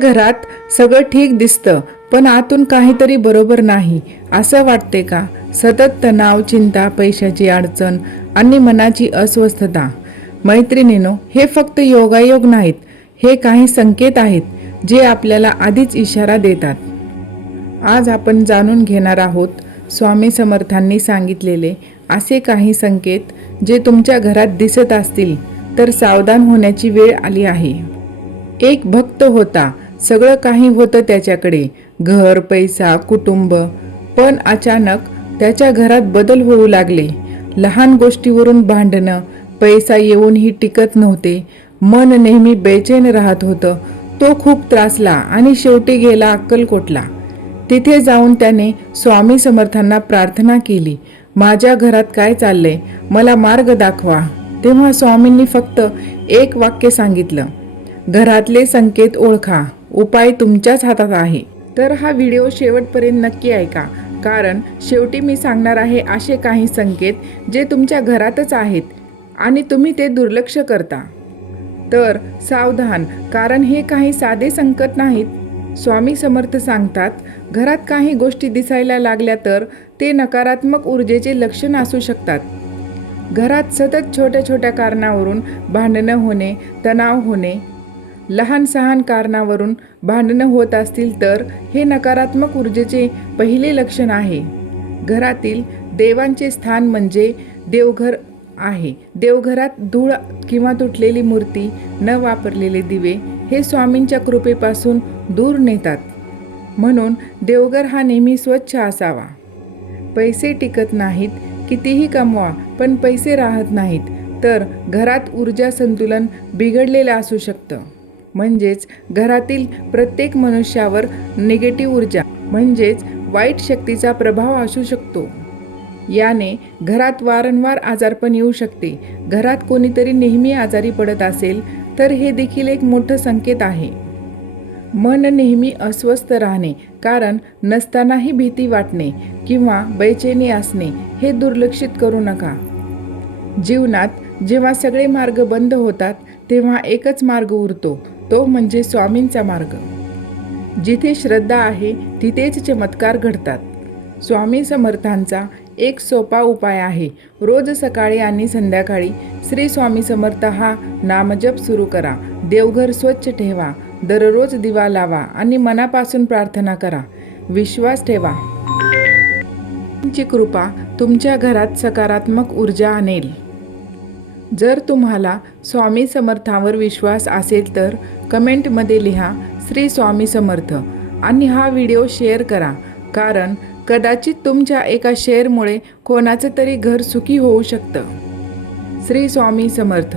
घरात सगळं ठीक दिसतं पण आतून काहीतरी बरोबर नाही असं वाटते का? सतत तणाव, चिंता, पैशाची अडचण आणि मनाची अस्वस्थता. मैत्रिणींनो, हे फक्त योगायोग नाहीत, हे काही संकेत आहेत जे आपल्याला आधीच इशारा देतात. आज आपण जाणून घेणार आहोत स्वामी समर्थांनी सांगितलेले असे काही संकेत जे तुमच्या घरात दिसत असतील तर सावधान होण्याची वेळ आली आहे. एक भक्त होता, सगळं काही होतं त्याच्याकडे, घर, पैसा, कुटुंब. पण अचानक त्याच्या घरात बदल होऊ लागले. लहान गोष्टीवरून भांडणं, पैसा येऊनही टिकत नव्हते, मन नेहमी बेचैन राहत होतं. तो खूप त्रासला आणि शेवटी गेला अक्कलकोटला. तिथे जाऊन त्याने स्वामी समर्थांना प्रार्थना केली, माझ्या घरात काय चाललंय, मला मार्ग दाखवा. तेव्हा स्वामींनी फक्त एक वाक्य सांगितलं, घरातले संकेत ओळखा, उपाय तुमच्याच हातात आहे. तर हा व्हिडिओ शेवटपर्यंत नक्की ऐका, कारण शेवटी मी सांगणार आहे असे काही संकेत जे तुमच्या घरातच आहेत आणि तुम्ही ते दुर्लक्ष करता. तर सावधान, कारण हे काही साधे संकट नाहीत. स्वामी समर्थ सांगतात, घरात काही गोष्टी दिसायला लागल्या तर ते नकारात्मक ऊर्जेचे लक्षण असू शकतात. घरात सतत छोट्या छोट्या कारणावरून भांडणं होणे, तणाव होणे, लहान सहान कारणावरून भांडणं होत असतील तर हे नकारात्मक ऊर्जेचे पहिले लक्षण आहे. घरातील देवांचे स्थान म्हणजे देवघर आहे. देवघरात धूळ किंवा तुटलेली मूर्ती, न वापरलेले दिवे हे स्वामींच्या कृपेपासून दूर नेतात. म्हणून देवघर हा नेहमी स्वच्छ असावा. पैसे टिकत नाहीत, कितीही कमवा पण पैसे राहत नाहीत तर घरात ऊर्जा संतुलन बिघडलेलं असू शकतं. म्हणजेच घरातील प्रत्येक मनुष्यावर निगेटिव्ह ऊर्जा म्हणजेच वाईट शक्तीचा प्रभाव असू शकतो. याने घरात वारंवार आजारपण येऊ शकते. घरात कोणीतरी नेहमी आजारी पडत असेल तर हे देखील एक मोठं संकेत आहे. मन नेहमी अस्वस्थ राहणे, कारण नसतानाही भीती वाटणे किंवा बेचैनी असणे हे दुर्लक्षित करू नका. जीवनात जेव्हा सगळे मार्ग बंद होतात तेव्हा एकच मार्ग उरतो, तो म्हणजे स्वामींचा मार्ग. जिथे श्रद्धा आहे तिथेच चमत्कार घडतात. स्वामी समर्थांचा एक सोपा उपाय आहे, रोज सकाळी आणि संध्याकाळी श्री स्वामी समर्थ हा नामजप सुरू करा. देवघर स्वच्छ ठेवा, दररोज दिवा लावा आणि मनापासून प्रार्थना करा. विश्वास ठेवा, तुमची कृपा तुमच्या घरात सकारात्मक ऊर्जा आणेल. जर तुम्हाला स्वामी समर्थांवर विश्वास असेल तर कमेंटमध्ये लिहा श्री स्वामी समर्थ आणि हा व्हिडिओ शेअर करा, कारण कदाचित तुमच्या एका शेअरमुळे कोणाचं तरी घर सुखी होऊ शकतं. श्री स्वामी समर्थ.